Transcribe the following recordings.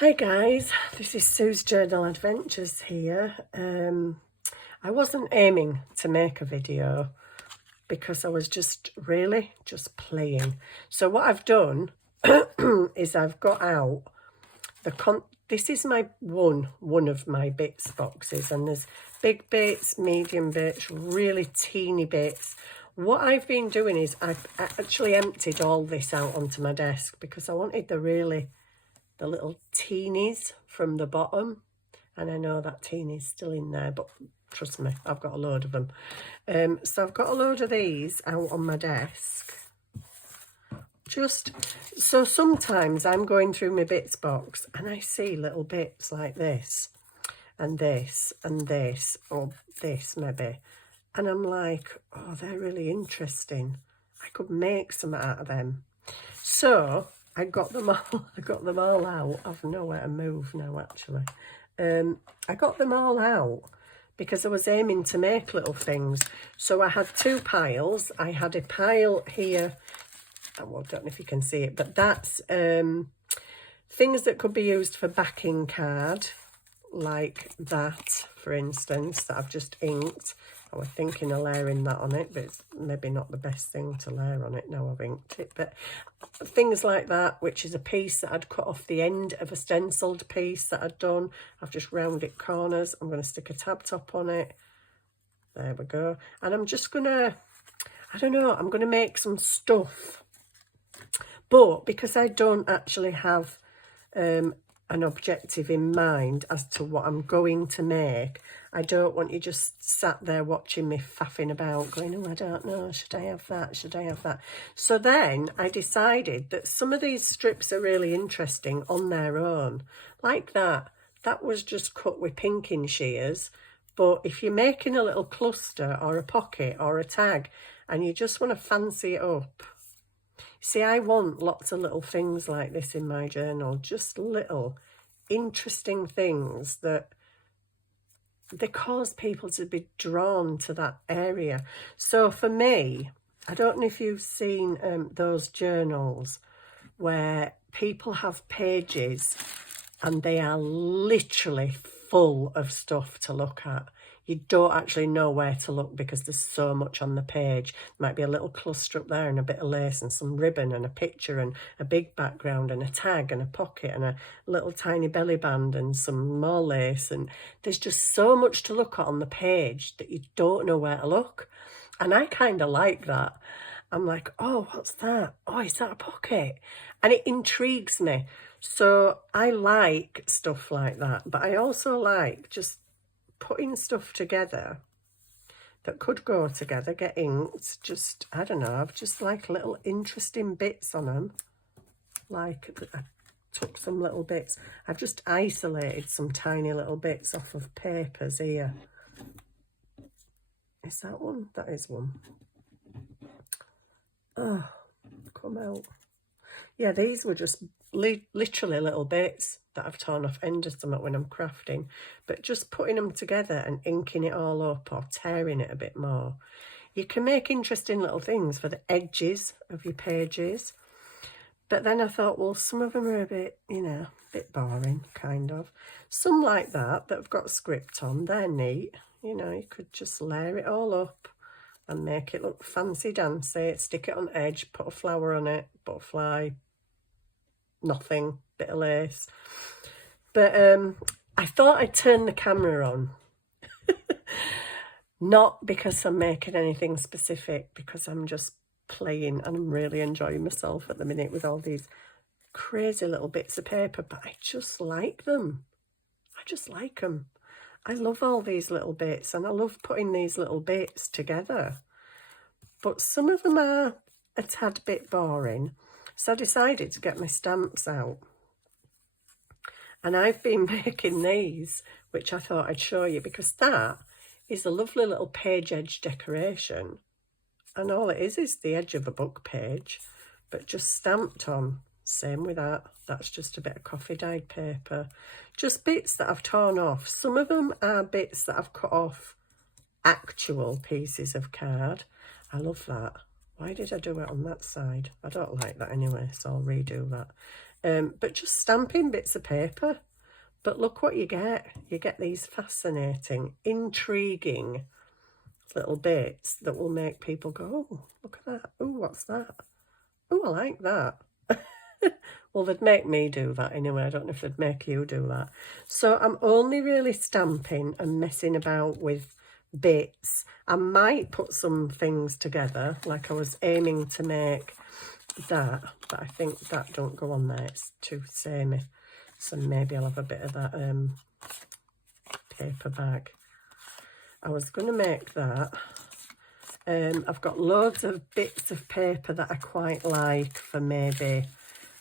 Hi guys, this is Sue's Journal Adventures here. I wasn't aiming to make a video because I was just playing. So what I've done is I've got out this is my one of my bits boxes, and there's big bits, medium bits, really teeny bits. What I've been doing is I've actually emptied all this out onto my desk because I wanted the little teenies from the bottom, and I know that teenie's still in there, but trust me, I've got a load of them. So I've got a load of these out on my desk, just so sometimes I'm going through my bits box and I see little bits like this and this and this, or this maybe, and I'm like, oh, they're really interesting, I could make some out of them. So I got them all out. I've nowhere to move now, actually. I got them all out because I was aiming to make little things. So I had two piles. I had a pile here. Well, I don't know if you can see it, but that's things that could be used for backing card, like that, for instance, that I've just inked. I was thinking of layering that on it, but it's maybe not the best thing to layer on it now I've inked it. But things like that, which is a piece that I'd cut off the end of a stenciled piece that I'd done. I've just rounded corners. I'm going to stick a tab top on it. There we go. And I'm just going to, I don't know, I'm going to make some stuff. But because I don't actually have an objective in mind as to what I'm going to make, I don't want you just sat there watching me faffing about going, oh, I don't know, should I have that, should I have that? So then I decided that some of these strips are really interesting on their own, like that was just cut with pinking shears. But if you're making a little cluster or a pocket or a tag and you just want to fancy it up, see, I want lots of little things like this in my journal, just little interesting things that they cause people to be drawn to that area. So for me, I don't know if you've seen those journals where people have pages and they are literally full of stuff to look at. You don't actually know where to look because there's so much on the page. There might be a little cluster up there and a bit of lace and some ribbon and a picture and a big background and a tag and a pocket and a little tiny belly band and some more lace. And there's just so much to look at on the page that you don't know where to look. And I kind of like that. I'm like, oh, what's that? Oh, is that a pocket? And it intrigues me. So I like stuff like that. But I also like just putting stuff together that could go together, get inked, just, I don't know, I've just like little interesting bits on them. Like, I took some little bits. I've just isolated some tiny little bits off of papers here. Is that one? That is one. Oh, come out. Yeah, these were just literally little bits that I've torn off end of something when I'm crafting, but just putting them together and inking it all up or tearing it a bit more. You can make interesting little things for the edges of your pages. But then I thought, well, some of them are a bit, you know, a bit boring, kind of. Some like that have got script on, they're neat. You know, you could just layer it all up and make it look fancy dancy, stick it on edge, put a flower on it, butterfly, nothing, bit of lace. But I thought I'd turn the camera on. Not because I'm making anything specific, because I'm just playing and I'm really enjoying myself at the minute with all these crazy little bits of paper, but I just like them. I just like them. I love all these little bits and I love putting these little bits together. But some of them are a tad bit boring. So I decided to get my stamps out. And I've been making these, which I thought I'd show you, because that is a lovely little page edge decoration. And all it is the edge of a book page, but just stamped on. Same with that. That's just a bit of coffee dyed paper. Just bits that I've torn off. Some of them are bits that I've cut off actual pieces of card. I love that. Why did I do it on that side? I don't like that anyway, so I'll redo that. but just stamping bits of paper. But look what you get. You get these fascinating, intriguing little bits that will make people go, oh, look at that. Oh, what's that? Oh, I like that. Well, they'd make me do that anyway. I don't know if they'd make you do that. So I'm only really stamping and messing about with bits. I might put some things together, like I was aiming to make that, but I think that don't go on there. It's too samey. So maybe I'll have a bit of that paper bag. I was going to make that. I've got loads of bits of paper that I quite like for maybe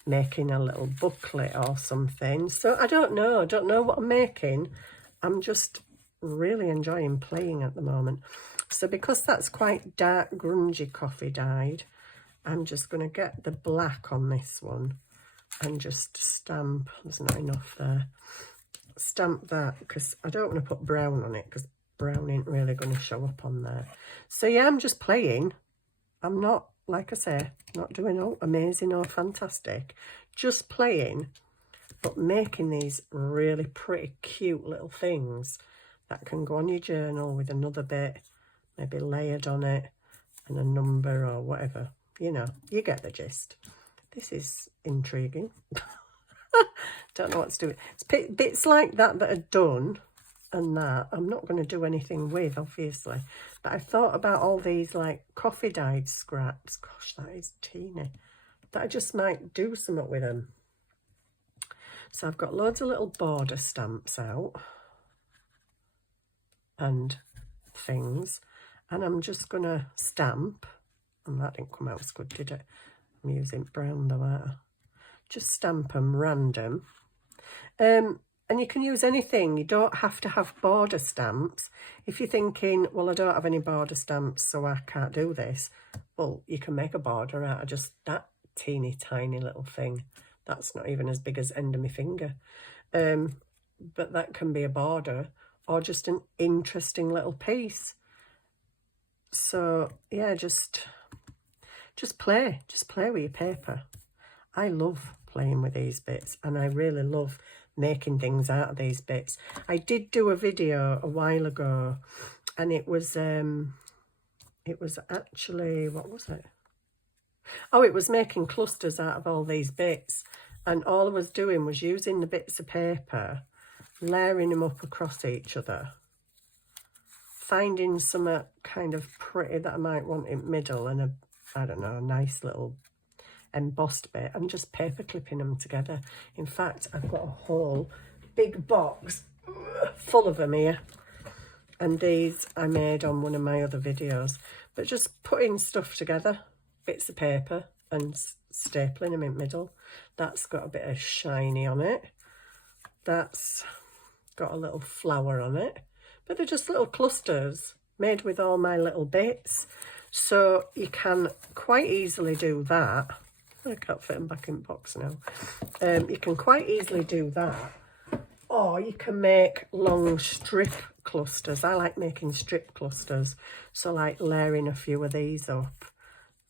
making a little booklet or something. So I don't know what I'm making. I'm just really enjoying playing at the moment. So because that's quite dark grungy coffee dyed, I'm just going to get the black on this one and just stamp. There's not enough there. Stamp that because I don't want to put brown on it because brown ain't really going to show up on there. So yeah, I'm just playing. I'm not, like I say, not doing all amazing or fantastic, just playing, but making these really pretty cute little things that can go on your journal with another bit, maybe layered on it, and a number or whatever. You know, you get the gist. This is intriguing. Don't know what to do. It's bits like that that are done, and that I'm not going to do anything with, obviously. But I thought about all these like coffee dyed scraps. Gosh, that is teeny. That I just might do something with them. So I've got loads of little border stamps out and things, and I'm just going to stamp. And that didn't come out as good, did it? I'm using brown though, aren't I? Just stamp them random. And you can use anything. You don't have to have border stamps. If you're thinking, well, I don't have any border stamps, so I can't do this. Well, you can make a border out of just that teeny tiny little thing. That's not even as big as the end of my finger. But that can be a border or just an interesting little piece. So yeah, just play with your paper. I love playing with these bits, and I really love making things out of these bits. I did do a video a while ago, and it was actually, what was it? Oh, it was making clusters out of all these bits, and all I was doing was using the bits of paper, layering them up across each other, finding some kind of pretty that I might want in the middle, and a, I don't know, a nice little embossed bit, and just paper clipping them together. In fact, I've got a whole big box full of them here, and these I made on one of my other videos. But just putting stuff together, bits of paper, and stapling them in the middle. That's got a bit of shiny on it. That's got a little flower on it, but they're just little clusters made with all my little bits. So you can quite easily do that. I can't fit them back in the box now. You can quite easily do that, or you can make long strip clusters. I like making strip clusters, so like layering a few of these up,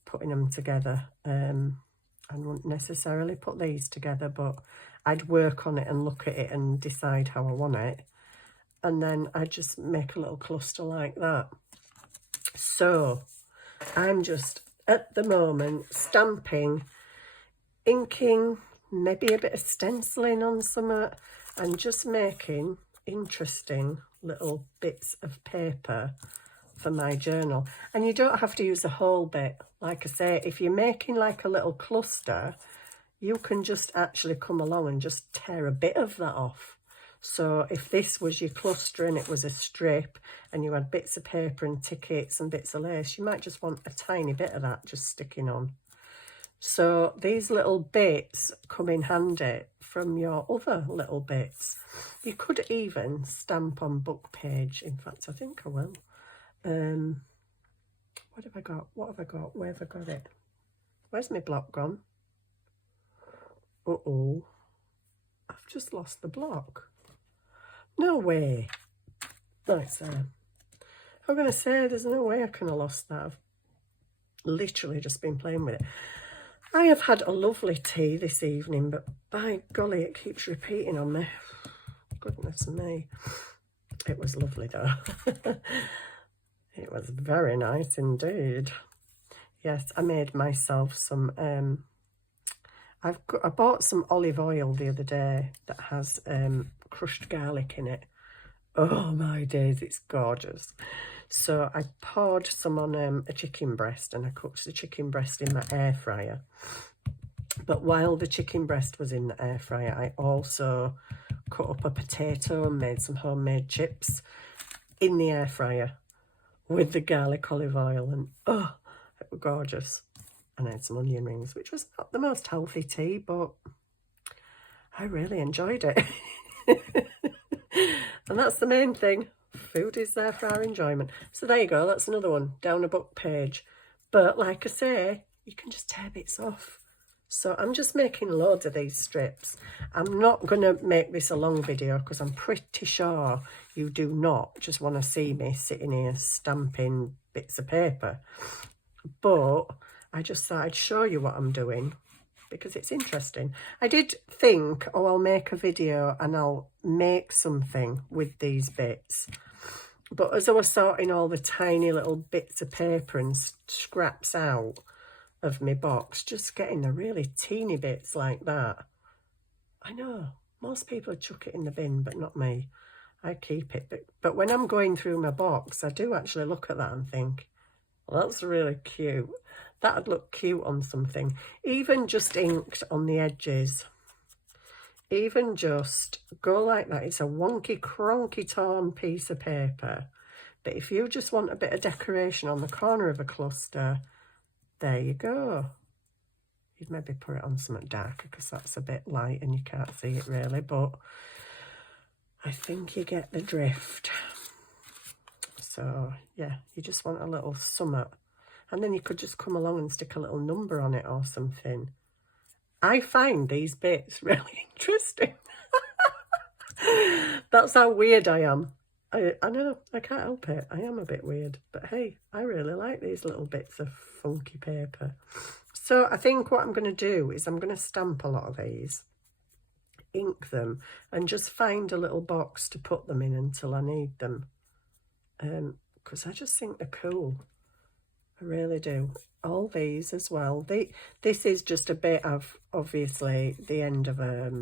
putting them together. I wouldn't necessarily put these together, but I'd work on it and look at it and decide how I want it, and then I just make a little cluster like that. So I'm just at the moment stamping, inking, maybe a bit of stenciling on some, and just making interesting little bits of paper for my journal. And you don't have to use a whole bit. Like I say, if you're making like a little cluster, you can just actually come along and just tear a bit of that off. So if this was your cluster and it was a strip and you had bits of paper and tickets and bits of lace, you might just want a tiny bit of that just sticking on. So these little bits come in handy from your other little bits. You could even stamp on book page. In fact, I think I will. What have I got? What have I got? Where have I got it? Where's my block gone? Uh-oh. I've just lost the block. No way. Nice. I'm going to say there's no way I can have lost that. I've literally just been playing with it. I have had a lovely tea this evening, but by golly, it keeps repeating on me. Goodness me. It was lovely though. It was very nice indeed. Yes, I made myself some, I bought some olive oil the other day that has crushed garlic in it. Oh my days, it's gorgeous. So I poured some on a chicken breast, and I cooked the chicken breast in my air fryer. But while the chicken breast was in the air fryer, I also cut up a potato and made some homemade chips in the air fryer with the garlic olive oil, and oh, it was gorgeous. And I had some onion rings, which was not the most healthy tea, but I really enjoyed it. And that's the main thing. Food is there for our enjoyment. So there you go, that's another one down a book page. But like I say, you can just tear bits off. So I'm just making loads of these strips. I'm not going to make this a long video because I'm pretty sure you do not just want to see me sitting here stamping bits of paper. But I just thought I'd show you what I'm doing because it's interesting. I did think, oh, I'll make a video and I'll make something with these bits. But as I was sorting all the tiny little bits of paper and scraps out of my box, just getting the really teeny bits like that. I know, most people chuck it in the bin, but not me. I keep it. But when I'm going through my box, I do actually look at that and think, well, that's really cute. That'd look cute on something. Even just inked on the edges. Even just go like that. It's a wonky, cronky, torn piece of paper. But if you just want a bit of decoration on the corner of a cluster, there you go. You'd maybe put it on something darker because that's a bit light and you can't see it really. But I think you get the drift. So, yeah, you just want a little summit. And then you could just come along and stick a little number on it or something. I find these bits really interesting. That's how weird I am. I know, I can't help it. I am a bit weird. But hey, I really like these little bits of funky paper. So I think what I'm going to do is I'm going to stamp a lot of these, ink them, and just find a little box to put them in until I need them. Because I just think they're cool. I really do. All these as well. This is just a bit of, obviously, the end of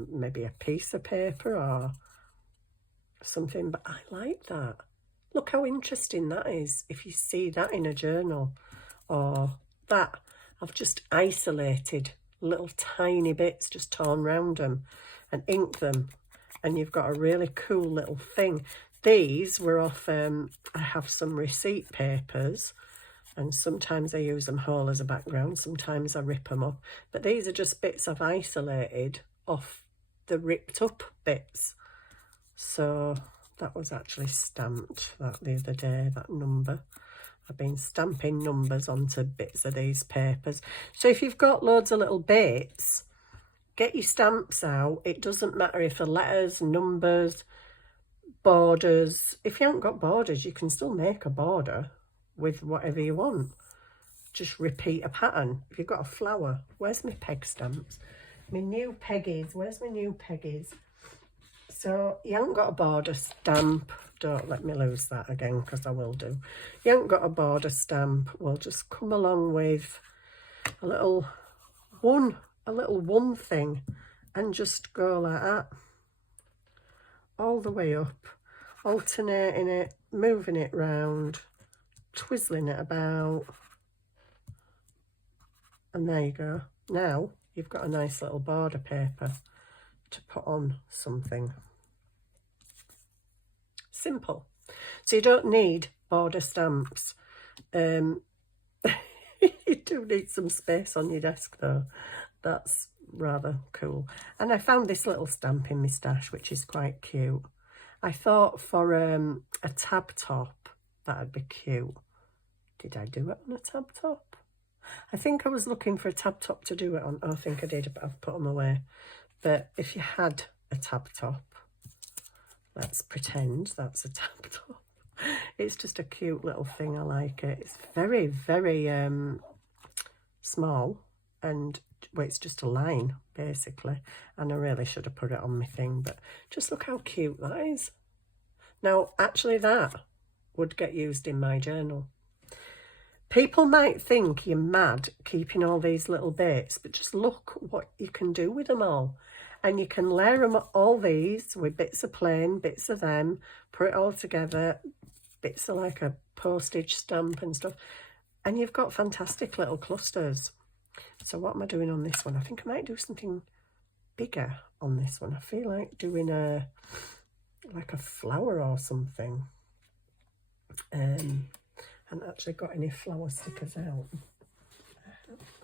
maybe a piece of paper or something, but I like that. Look how interesting that is if you see that in a journal. Or that, I've just isolated little tiny bits, just torn round them and ink them, and you've got a really cool little thing. These were off, I have some receipt papers, and sometimes I use them whole as a background, sometimes I rip them up. But these are just bits I've isolated off the ripped up bits. So that was actually stamped that the other day, that number. I've been stamping numbers onto bits of these papers. So if you've got loads of little bits, get your stamps out. It doesn't matter if they're letters, numbers, borders. If you haven't got borders, you can still make a border with whatever you want. Just repeat a pattern. If you've got a flower, where's my peg stamps? My new peggies, where's my new peggies? So you haven't got a border stamp. Don't let me lose that again, because I will do. You haven't got a border stamp. We'll just come along with a little one thing and just go like that. All the way up, alternating it, moving it round, twizzling it about, and there you go. Now you've got a nice little border paper to put on something. Simple. So you don't need border stamps. You do need some space on your desk though. That's rather cool. And I found this little stamp in my stash, which is quite cute. I thought for a tab top that'd be cute. Did I do it on a tab top? I think I was looking for a tab top to do it on. Oh, I think I did, but I've put them away. But if you had a tab top, let's pretend that's a tab top. It's just a cute little thing. I like it. It's very, very small, and well, it's just a line, basically. And I really should have put it on my thing, but just look how cute that is. Now, actually, that would get used in my journal. People might think you're mad keeping all these little bits, but just look what you can do with them all. And you can layer them, all these, with bits of plain, bits of them, put it all together, bits of like a postage stamp and stuff. And you've got fantastic little clusters. So what am I doing on this one? I think I might do something bigger on this one. I feel like doing like a flower or something. I haven't actually got any flower stickers out.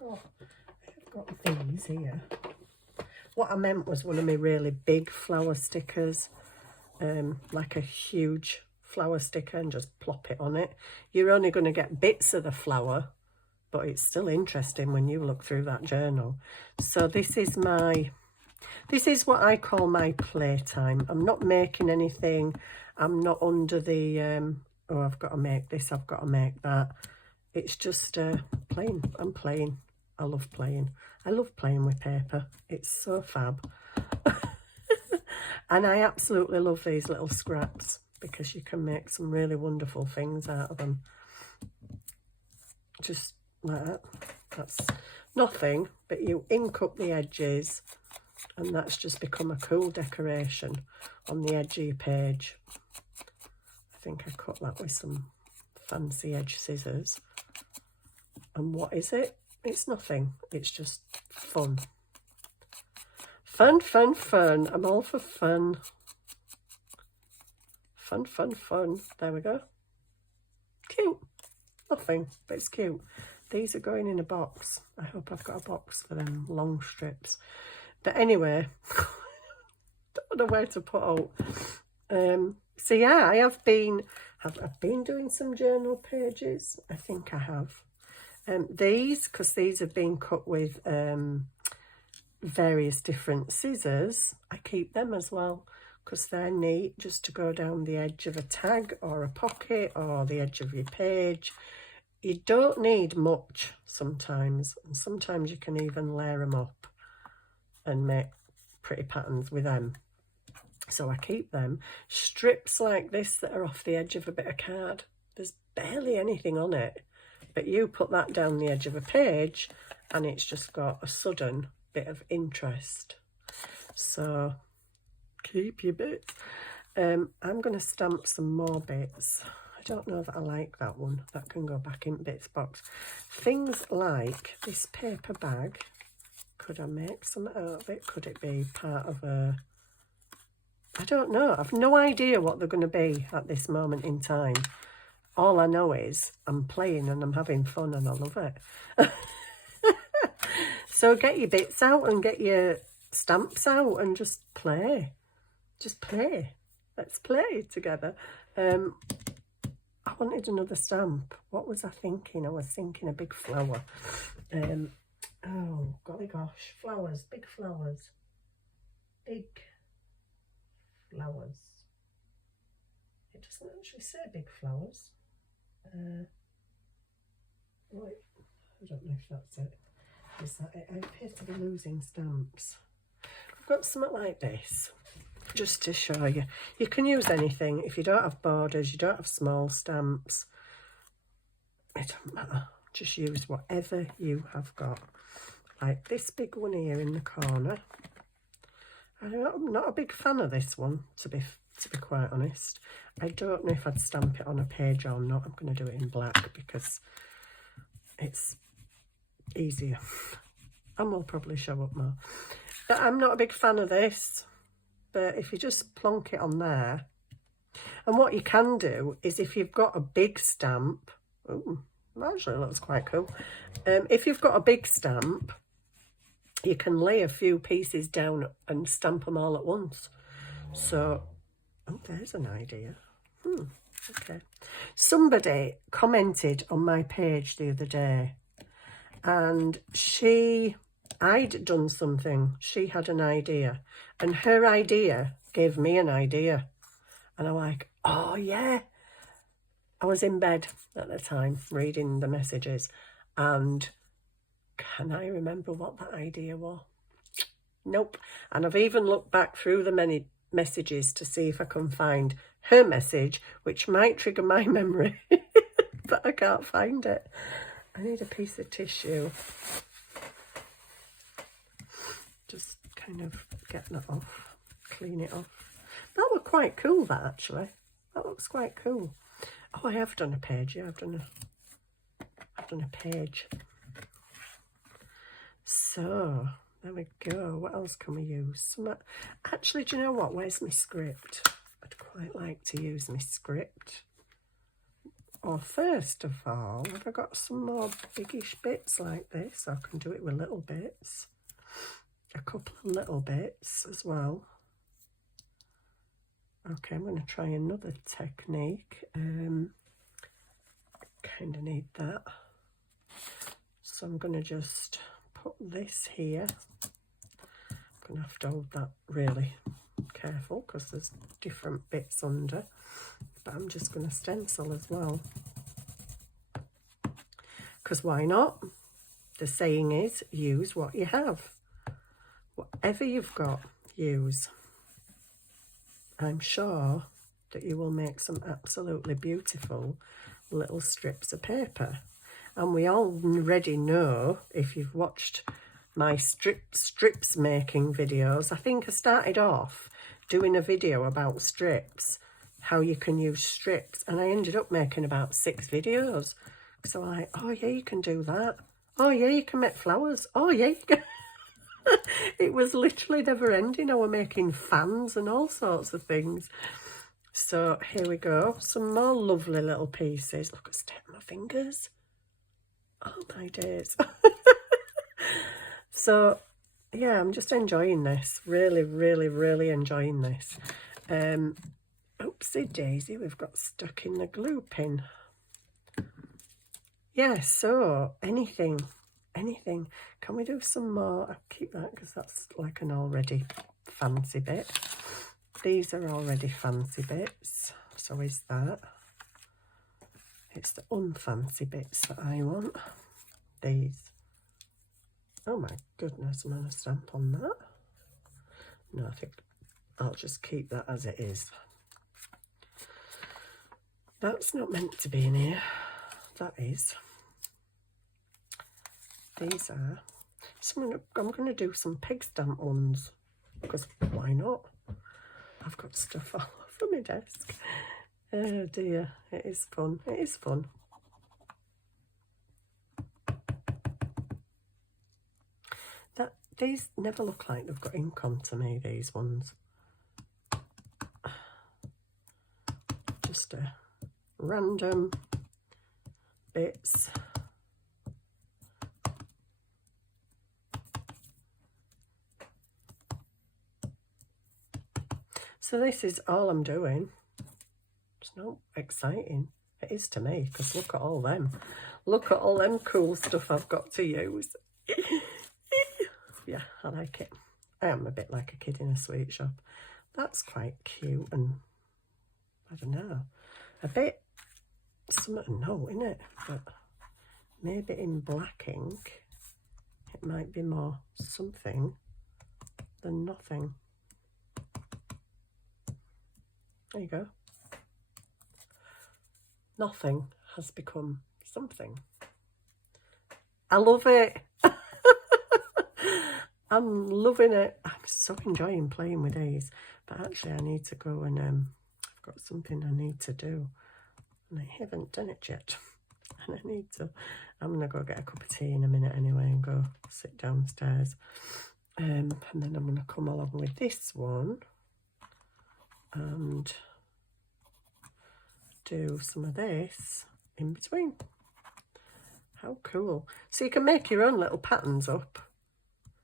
I've got these here. What I meant was one of my really big flower stickers, like a huge flower sticker, and just plop it on it. You're only going to get bits of the flower, but it's still interesting when you look through that journal. So this is what I call my playtime. I'm not making anything. I'm not under the, oh, I've got to make this, I've got to make that. It's just playing. I'm playing. I love playing. I love playing with paper. It's so fab. And I absolutely love these little scraps because you can make some really wonderful things out of them. Just like that. That's nothing, but you ink up the edges, and that's just become a cool decoration on the edge of your page. I think I cut that with some fancy edge scissors. And what is it? It's nothing. It's just fun. Fun, fun, fun. I'm all for fun. Fun, fun, fun. There we go. Cute. Nothing, but it's cute. These are going in a box. I hope I've got a box for them long strips. But anyway, don't know where to put out. So yeah, I've been doing some journal pages. I think I have. These, because these have been cut with various different scissors, I keep them as well because they're neat just to go down the edge of a tag or a pocket or the edge of your page. You don't need much sometimes, and sometimes you can even layer them up and make pretty patterns with them. So I keep them. Strips like this that are off the edge of a bit of card, there's barely anything on it, but you put that down the edge of a page and it's just got a sudden bit of interest. So keep your bits. I'm going to stamp some more bits. I don't know that I like that one. That can go back in bits box. Things like this paper bag. Could I make something out of it? Could it be part of a... I don't know. I've no idea what they're going to be at this moment in time. All I know is I'm playing and I'm having fun and I love it. So get your bits out and get your stamps out and just play. Just play. Let's play together. I wanted another stamp. What was I thinking? I was thinking a big flower. Oh, golly gosh. Flowers. Big flowers. Big flowers. It doesn't actually say big flowers. Right. I don't know if that's it. Is that it? I appear to be losing stamps. I've got something like this. Just to show you. You can use anything. If you don't have borders, you don't have small stamps, it doesn't matter. Just use whatever you have got. Like this big one here in the corner. I'm not a big fan of this one, to be quite honest. I don't know if I'd stamp it on a page or not. I'm going to do it in black because it's easier and will probably show up more. But I'm not a big fan of this. But if you just plonk it on there, and what you can do is if you've got a big stamp, ooh, actually looks quite cool. If you've got a big stamp, you can lay a few pieces down and stamp them all at once. So, oh, there's an idea. Okay. Somebody commented on my page the other day, and I'd done something. She had an idea, and her idea gave me an idea. And I'm like, oh yeah. I was in bed at the time reading the messages, and Can I remember what that idea was? Nope. And I've even looked back through the many messages to see if I can find her message, which might trigger my memory, but I can't find it. I need a piece of tissue. Just kind of get that off, clean it off. That looked quite cool, that actually. That looks quite cool. Oh, I have done a page. Yeah, I've done a page. So there we go. What else can we use? Actually, do you know what? Where's my script? I'd quite like to use my script. Or first of all, have I got some more biggish bits like this? I can do it with little bits. A couple of little bits as well. Okay, I'm going to try another technique. Kind of need that. So I'm going to just put this here. I'm going to have to hold that really careful because there's different bits under. But I'm just going to stencil as well. Because why not? The saying is, use what you have. Whatever you've got, use. I'm sure that you will make some absolutely beautiful little strips of paper. And we already know, if you've watched my strips making videos, I think I started off doing a video about strips, how you can use strips, and I ended up making about 6 videos. So I'm like, oh yeah, you can do that. Oh yeah, you can make flowers. Oh yeah, you can. It was literally never ending. I was making fans and all sorts of things. So here we go. Some more lovely little pieces. Look, I stick my fingers. Oh my days. So yeah, I'm just enjoying this. Really, really, really enjoying this. Oopsie daisy, we've got stuck in the glue pin. Yeah, so anything. Can we do some more? I'll keep that because that's like an already fancy bit. These are already fancy bits. So is that. It's the unfancy bits that I want. These. Oh my goodness, I'm going to stamp on that. No, I think I'll just keep that as it is. That's not meant to be in here. That is. These are. So I'm going to do some peg stamp ones, because why not? I've got stuff all over my desk. Oh dear, it is fun. It is fun. These never look like they've got ink on to me, these ones. Just a random bits. So this is all I'm doing. It's not exciting. It is to me, because look at all them. Look at all them cool stuff I've got to use. Yeah, I like it. I am a bit like a kid in a sweet shop. That's quite cute and, I don't know, a bit something no, isn't it? But maybe in black ink, it might be more something than nothing. There you go. Nothing has become something. I love it. I'm loving it. I'm so enjoying playing with these. But actually I need to go and I've got something I need to do. And I haven't done it yet. And I need to. I'm going to go get a cup of tea in a minute anyway and go sit downstairs. And then I'm going to come along with this one and do some of this in between. How cool. So you can make your own little patterns up.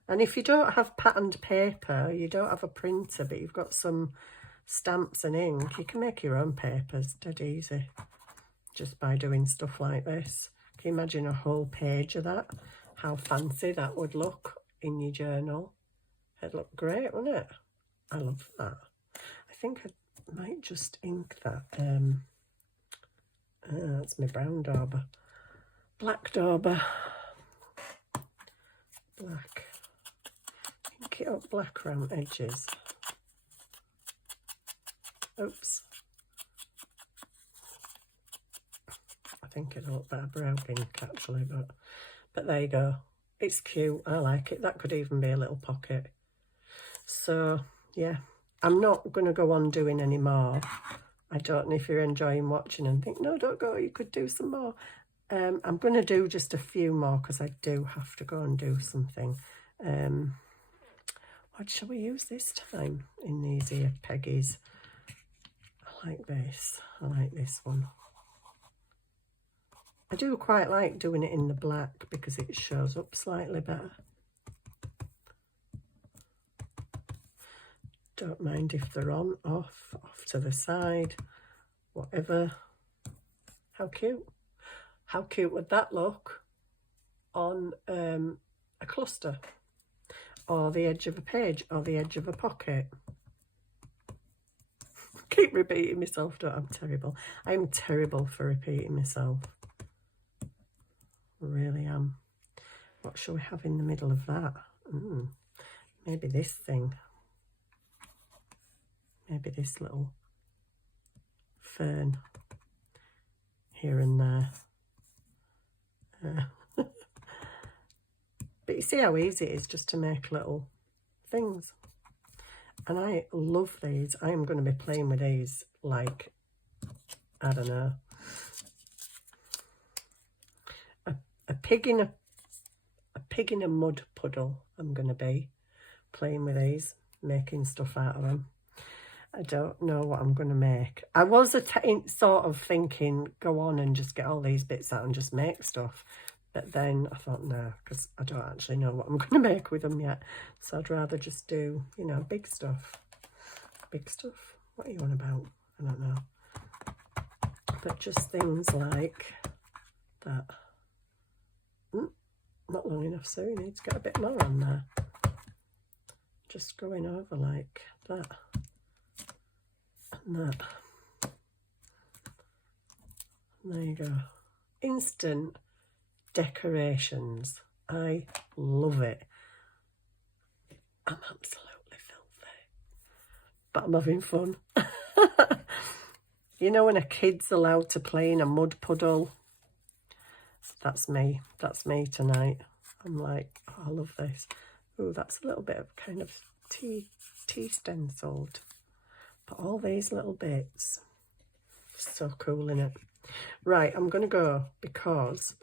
And if you don't have patterned paper, you don't have a printer, but you've got some stamps and ink, you can make your own papers dead easy. Just by doing stuff like this. Can you imagine a whole page of that? How fancy that would look in your journal. It'd look great, wouldn't it? I love that. I think I might just ink that. That's my brown dauber. Black dauber. black. Ink it up black around edges. Oops. I think it'll look better brown pink actually, but there you go. It's cute. I like it. That could even be a little pocket. So yeah, I'm not going to go on doing any more. I don't know if you're enjoying watching and think, no, don't go, you could do some more. I'm going to do just a few more because I do have to go and do something. What shall we use this time in these here peggies? I like this. I like this one. I do quite like doing it in the black because it shows up slightly better. Don't mind if they're on, off to the side, whatever. How cute. How cute would that look on a cluster or the edge of a page or the edge of a pocket? Keep repeating myself, don't I? I'm terrible. I'm terrible for repeating myself. I really am. What shall we have in the middle of that? Maybe this thing. Maybe this little fern here and there. But you see how easy it is just to make little things. And I love these. I am going to be playing with these like, I don't know, a pig in a mud puddle. I'm going to be playing with these, making stuff out of them. I don't know what I'm going to make. I was sort of thinking, go on and just get all these bits out and just make stuff. But then I thought, no, because I don't actually know what I'm going to make with them yet. So I'd rather just do, you know, big stuff. Big stuff? What are you on about? I don't know. But just things like that. Not long enough, so you need to get a bit more on there. Just going over like that. And that. And there you go. Instant decorations. I love it. I'm absolutely filthy, but I'm having fun. You know when a kid's allowed to play in a mud puddle? That's me. That's me tonight. I'm like, oh, I love this. Oh, that's a little bit of kind of tea stenciled. But all these little bits, so cool, innit? Right, I'm going to go because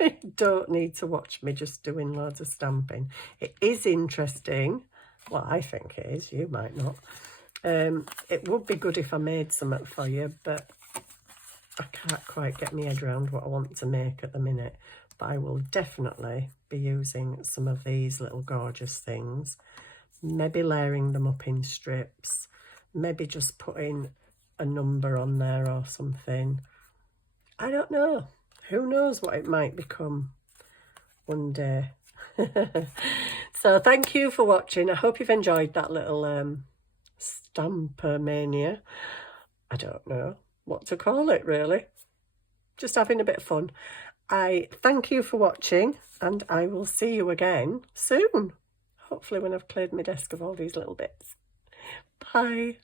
you don't need to watch me just doing loads of stamping. It is interesting. Well, I think it is. You might not. It would be good if I made something for you, but I can't quite get my head around what I want to make at the minute. But I will definitely be using some of these little gorgeous things. Maybe layering them up in strips. Maybe just putting a number on there or something. I don't know. Who knows what it might become one day. So thank you for watching. I hope you've enjoyed that little stamper mania. I don't know what to call it really. Just having a bit of fun. I thank you for watching and I will see you again soon. Hopefully when I've cleared my desk of all these little bits. Bye.